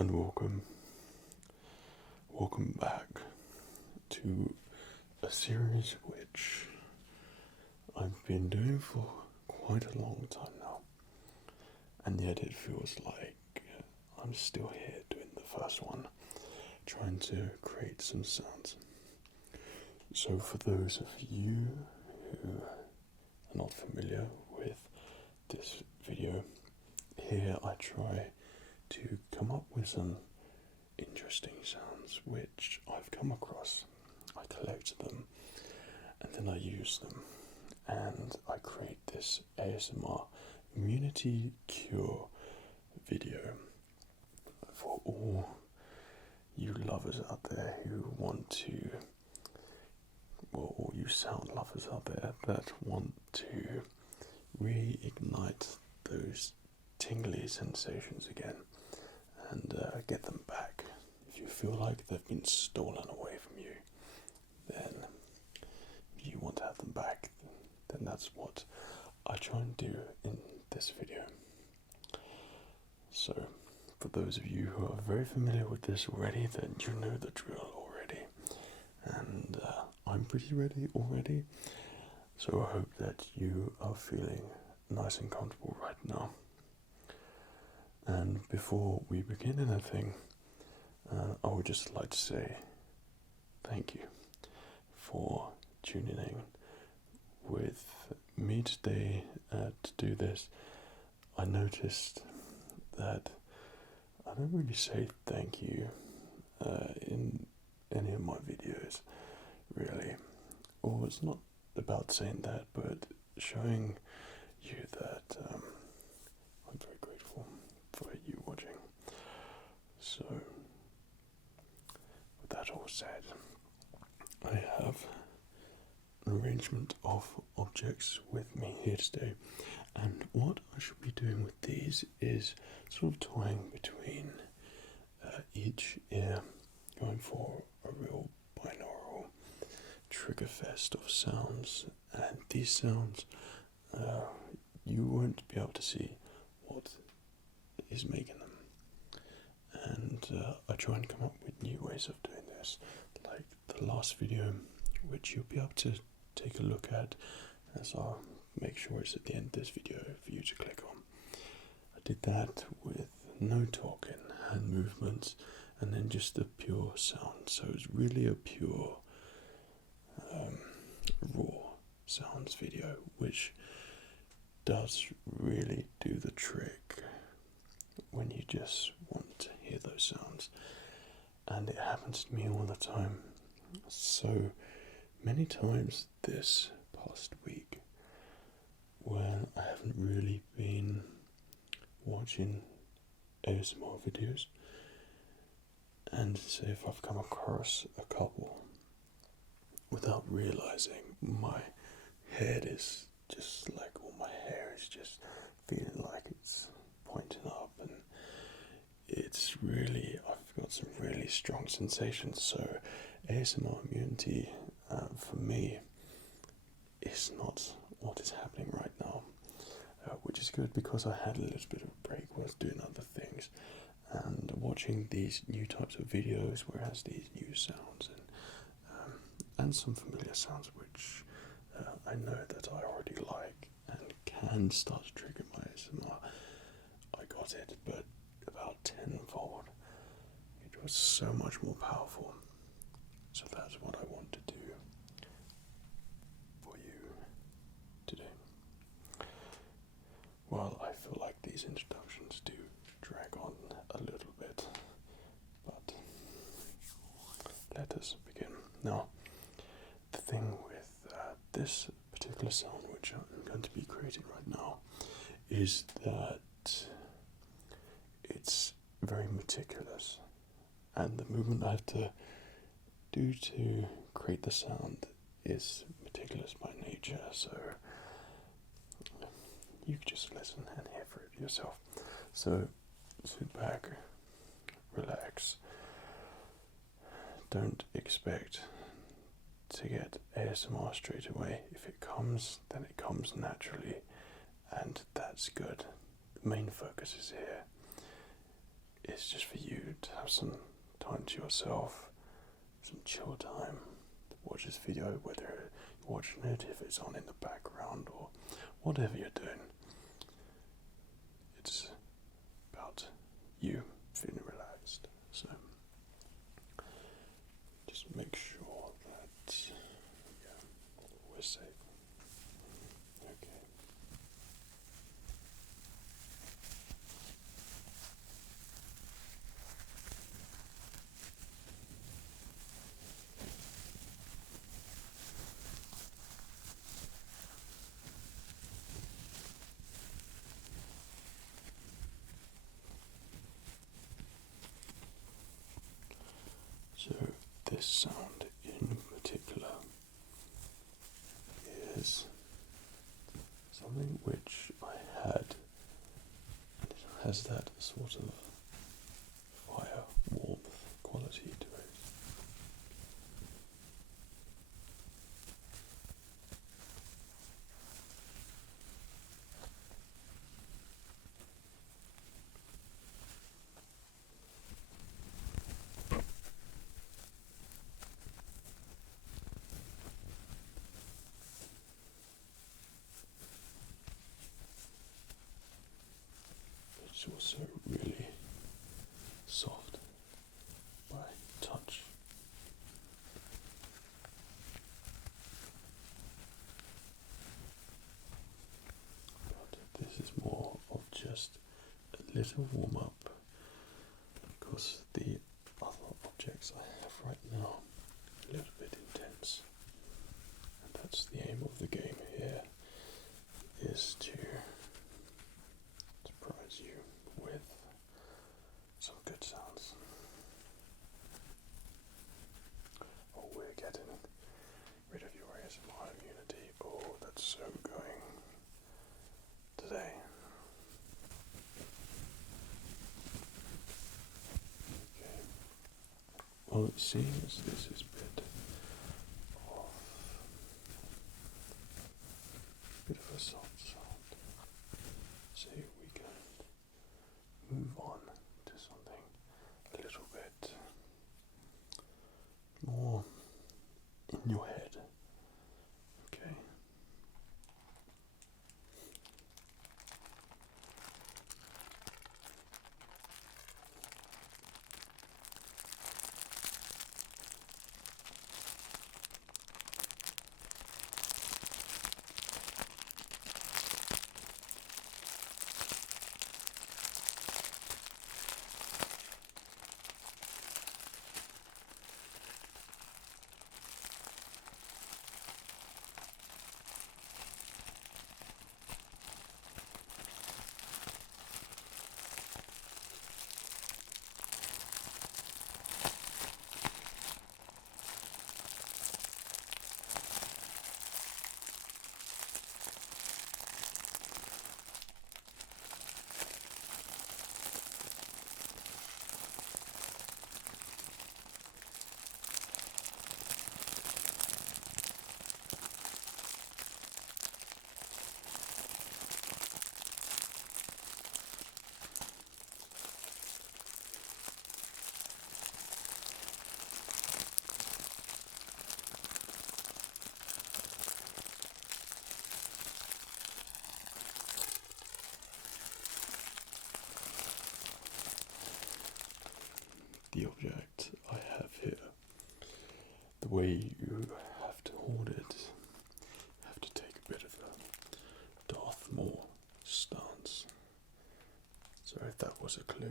and welcome back to a series which I've been doing for quite a long time now, and yet it feels like I'm still here doing the first one, trying to create some sounds. So for those of you who are not familiar with this video, here I try to come up with some interesting sounds which I've come across. I collect them and then I use them, and I create this ASMR immunity cure video for all you lovers out there who want to, well, all you sound lovers out there that want to reignite those tingly sensations again and get them back. If you feel like they've been stolen away from you, then if you want to have them back, then that's what I try and do in this video. So for those of you who are very familiar with this already, then you know the drill already, and I'm pretty ready already, so I hope that you are feeling nice and comfortable right now. And before we begin anything, I would just like to say thank you for tuning in with me today to do this. I noticed that I don't really say thank you in any of my videos, really. Or it's not about saying that, but showing you that I'm very grateful for you watching. So, with that all said, I have an arrangement of objects with me here today, and what I should be doing with these is sort of toying between each ear, going for a real binaural trigger fest of sounds, and these sounds you won't be able to see what is making them, and I try and come up with new ways of doing this, like the last video, which you'll be able to take a look at, as I'll make sure it's at the end of this video for you to click on. I did that with no talking, hand movements, and then just the pure sound. So it's really a pure raw sounds video, which does really do the trick when you just want to hear those sounds. And it happens to me all the time. So many times this past week when I haven't really been watching ASMR videos, and say if I've come across a couple, without realizing, my head is just like, all my hair is just feeling like it's pointing up, and it's really, I've got some really strong sensations. So ASMR immunity for me is not what is happening right now, which is good because I had a little bit of a break while I was doing other things and watching these new types of videos where it has these new sounds and some familiar sounds which I know that I already like and can start to trigger my ASMR. I got it, but about tenfold. It was so much more powerful. So that's what I want to do for you today. Well, I feel like these introductions do drag on a little bit, but let us begin. Now, the thing with this particular sound which I'm going to be creating right now is that it's very meticulous, and the movement I have to do to create the sound is meticulous by nature, so you can just listen and hear for it yourself. So sit back, relax, don't expect to get ASMR straight away. If it comes, then it comes naturally, and that's good. The main focus is here is just for you to have some time to yourself, some chill time, watch this video, whether you're watching it, if it's on in the background or whatever you're doing. It's about you feeling relaxed. So just make sure that we're safe. Okay. So this sound in particular is something which I had, and it has that sort of fire warmth quality to it. It's also really soft by touch. But this is more of just a little warm up, because the other objects I have right now are a little bit intense. And that's the aim of the game here, is to surprise you with some good sounds. Oh, we're getting rid of your ASMR immunity. Oh, that's so going today. Okay. Well, seeing as this is bit of a soft sound, so we can move on to something a little bit more in your head. Okay. The object I have here, the way you have to hold it, you have to take a bit of a Darth Maul stance. So if that was a clue,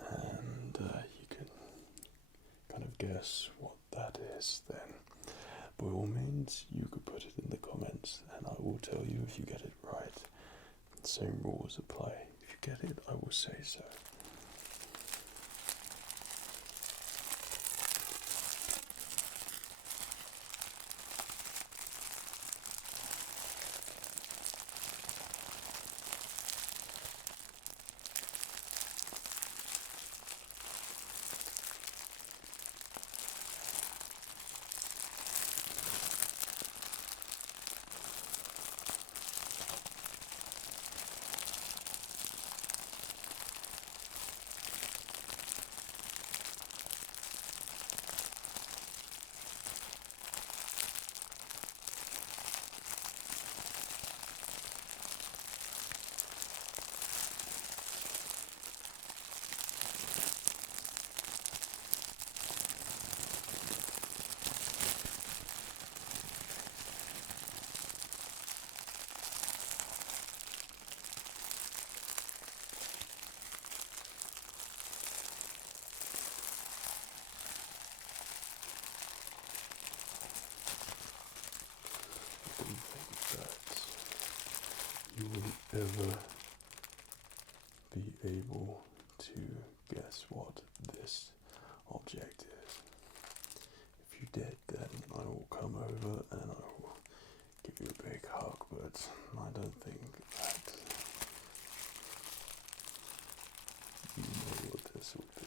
and you can kind of guess what that is, then by all means you could put it in the comments and I will tell you if you get it right. The same rules apply. If you get it, I will say so. you ever be able to guess what this object is? If you did, then I will come over and I will give you a big hug, but I don't think that you know what this would be.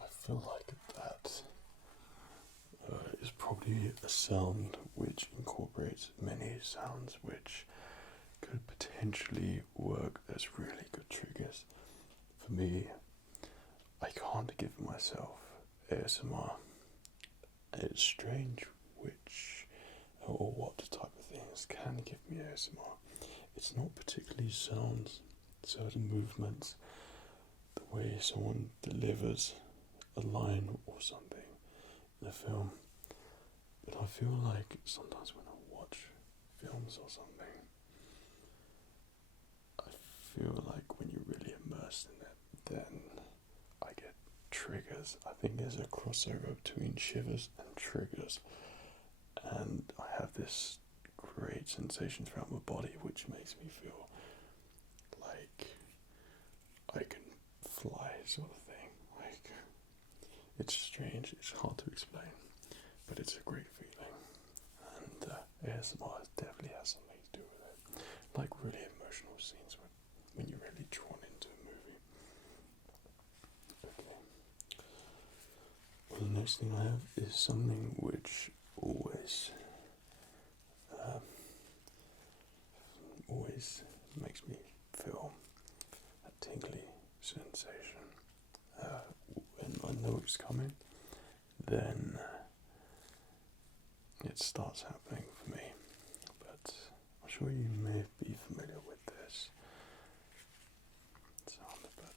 I feel like that is probably a sound which incorporates many sounds which could potentially work as really good triggers. For me, I can't give myself ASMR. It's strange which or what type of things can give me ASMR. It's not particularly sounds, certain movements, the way someone delivers a line or something in a film. But I feel like sometimes when I watch films or something, I feel like when you're really immersed in it, then I get triggers. I think there's a crossover between shivers and triggers, and I have this great sensation throughout my body which makes me feel like I can fly, sort of thing. Like, it's strange, it's hard to explain, but it's a great feeling, and ASMR definitely has something to do with it, like really emotional scenes when you're really drawn into a movie. Okay, well, the next thing I have is something which always makes me feel a tingly sensation. When I know it's coming, then it starts happening for me. But I'm sure you may be familiar with this sound a bit.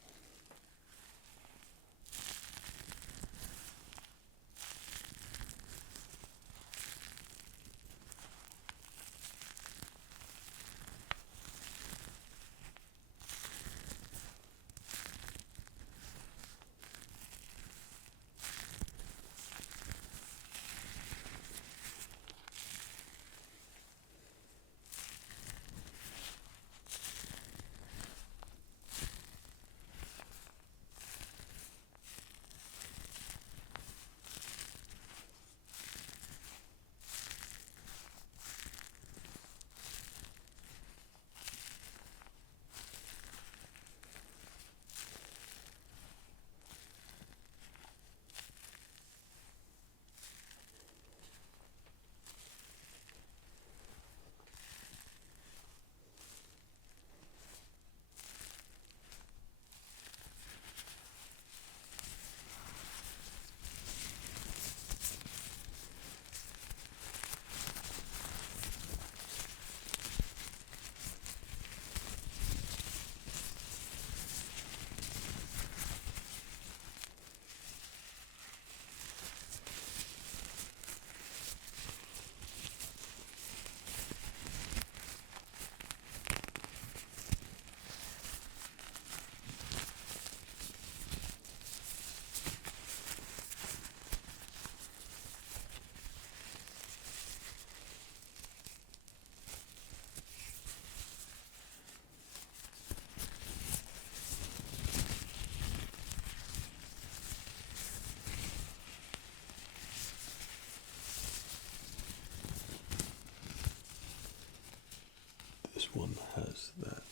This one has that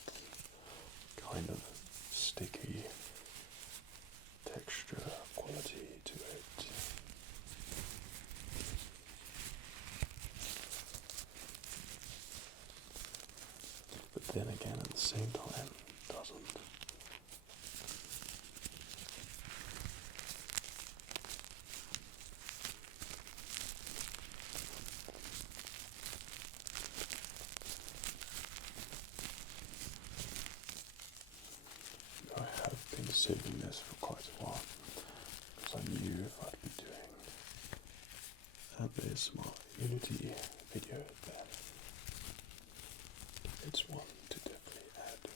kind of sticky texture quality to it, saving this for quite a while because I knew if I'd be doing a Smart Unity video, then it's one to definitely add.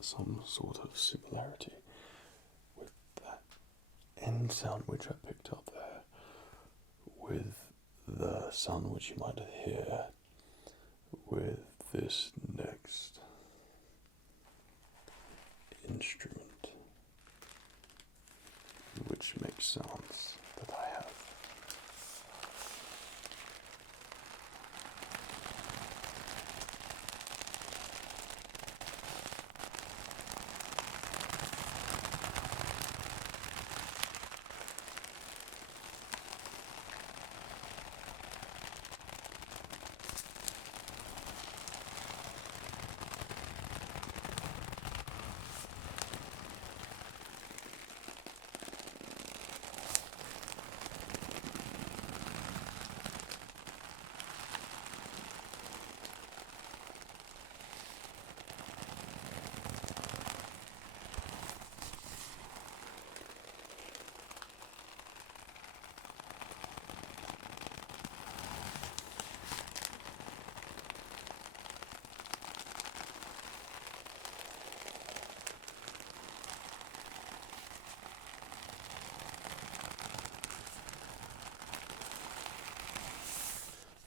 Some sort of similarity with that end sound which I picked up there, with the sound which you might hear with this next instrument, which makes sounds that I have.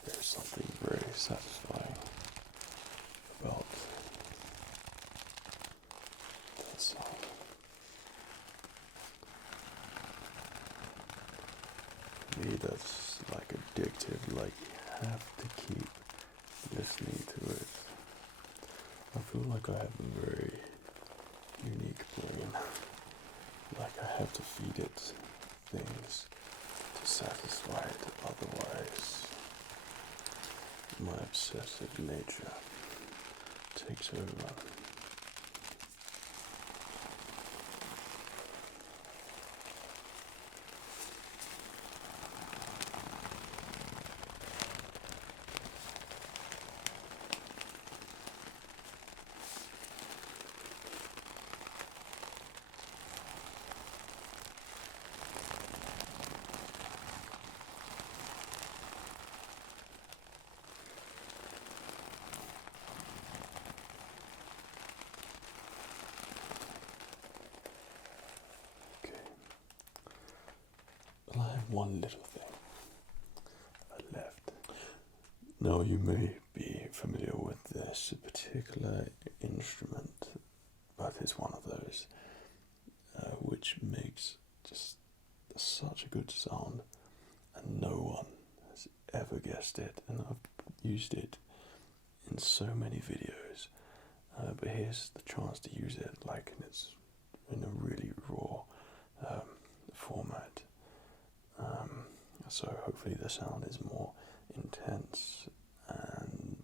There's something very satisfying about that sound. For me, that's like addictive, like you have to keep listening to it. I feel like I have a very unique brain. Like I have to feed it things to satisfy it, otherwise my obsessive nature takes over. I have one little thing left. Now, you may be familiar with this particular instrument, but it's one of those which makes just such a good sound, and no one has ever guessed it, and I've used it in so many videos, but here's the chance to use it like in a really raw format. So hopefully the sound is more intense and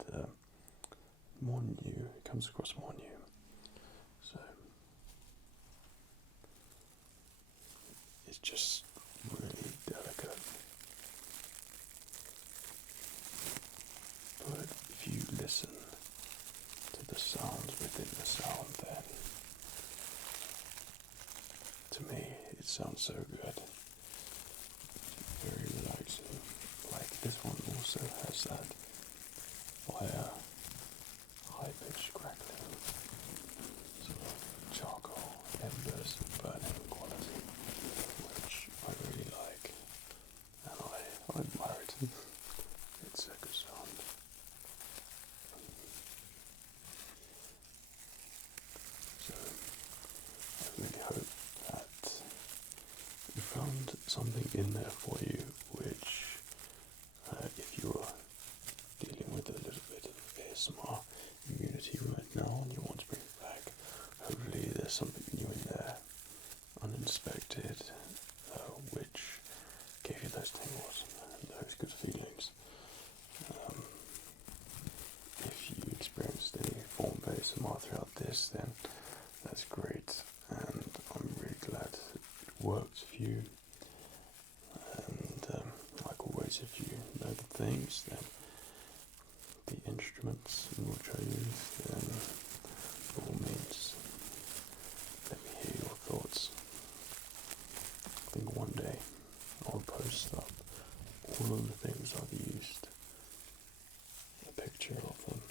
more new, comes across more new. So it's just really delicate. But if you listen to the sounds within the sound, then to me it sounds so good. Very relaxing. Like this one also has that fire, high-pitched crackling, sort of charcoal embers burning quality, which I really like, and I admire it. It's a good sound. So I really hope that you found something in there for you which, if you're dealing with a little bit of ASMR immunity right now and you want to bring it back, hopefully there's something new in there, uninspected, which gave you those tingles and those good feelings. If you experienced any form of ASMR throughout this, then that's great, and I'm really glad it worked for you. And like always, if you know the things, then the instruments in which I use, then by all means, let me hear your thoughts. I think one day I'll post up all of the things I've used, a picture of them,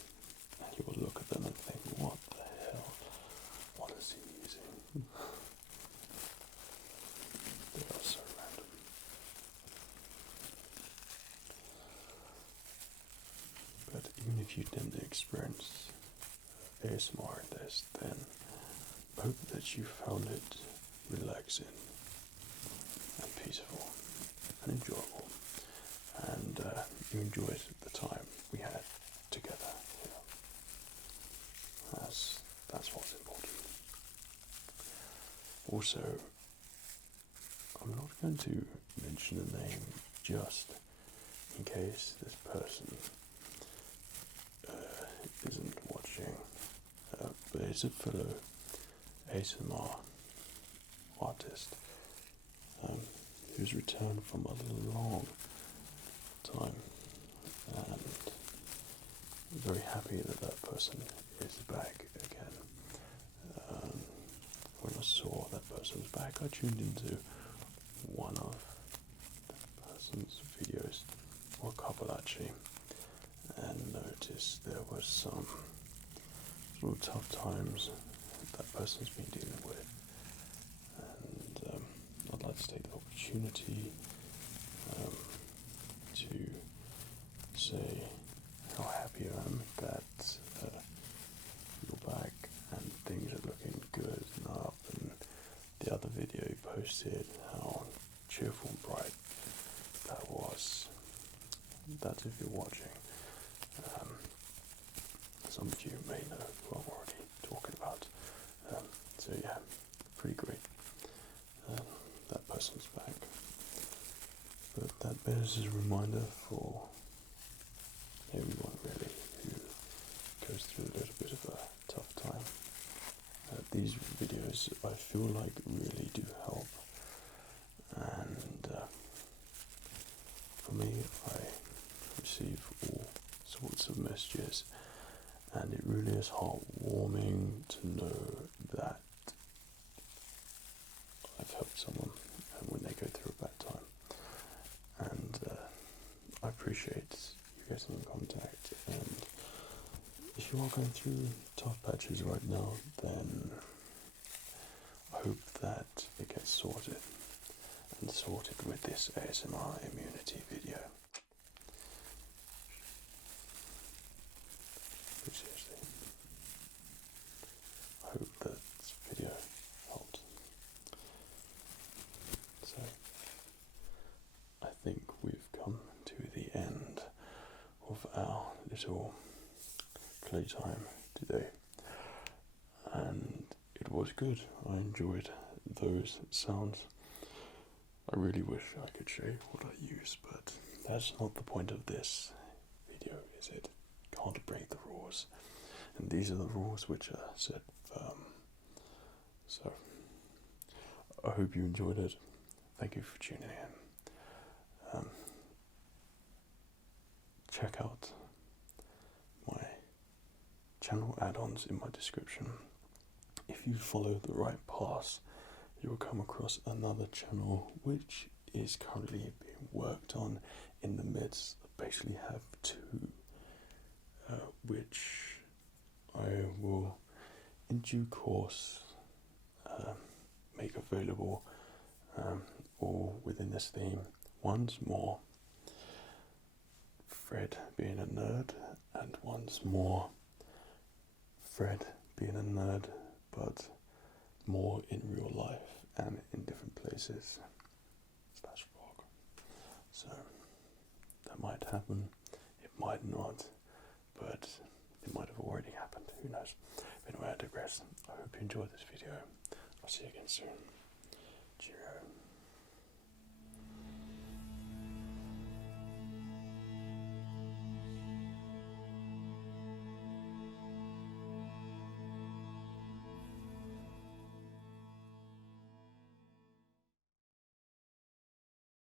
and you will look at them and think, what the hell, what is he using? They are so random. But even if you didn't experience ASMR in this, then I hope that you found it relaxing and peaceful and enjoyable, and you enjoyed the time we had together here. That's what's important. Also, I'm not going to mention the name just in case this person isn't watching, but it's a fellow ASMR artist who's returned from a long time, and I'm very happy that that person is back again. When I saw that person was back, I tuned into one of the person's videos, or a couple actually, and noticed there was some sort of tough times that person's been dealing with, and I'd like to take the opportunity to say how happy I am that you're back and things are looking good and up, and the other video you posted, how cheerful and bright that was. That's if you're watching. Some of you may know who I'm already talking about. So yeah, pretty great. That person's back. But that bears as a reminder for everyone really who goes through a little bit of a tough time. These videos I feel like really do help, and for me I receive all sorts of messages, and it really is heartwarming to know that I've helped someone when they go through a bad time, and I appreciate you getting in contact. And if you are going through tough patches right now, then I hope that it gets sorted, and sorted with this ASMR immunity video. But seriously, I hope that this video helped. So, I think we've come to the end of our little playtime today, and it was good. I enjoyed those sounds. I really wish I could show you what I use, but that's not the point of this video, is it? Can't break the rules. and these are the rules which are set firm. So, I hope you enjoyed it. Thank you for tuning in. Check out my channel add-ons in my description. If you follow the right path, you will come across another channel which is currently being worked on in the midst. I basically have two, which I will in due course make available, all within this theme. One's more Fred being a nerd, and one's more Fred being a nerd, but more in real life and in different places / vlog. So that might happen, it might not, but it might have already happened, who knows. Anyway, I digress. I hope you enjoyed this video. I'll see you again soon. Cheerio.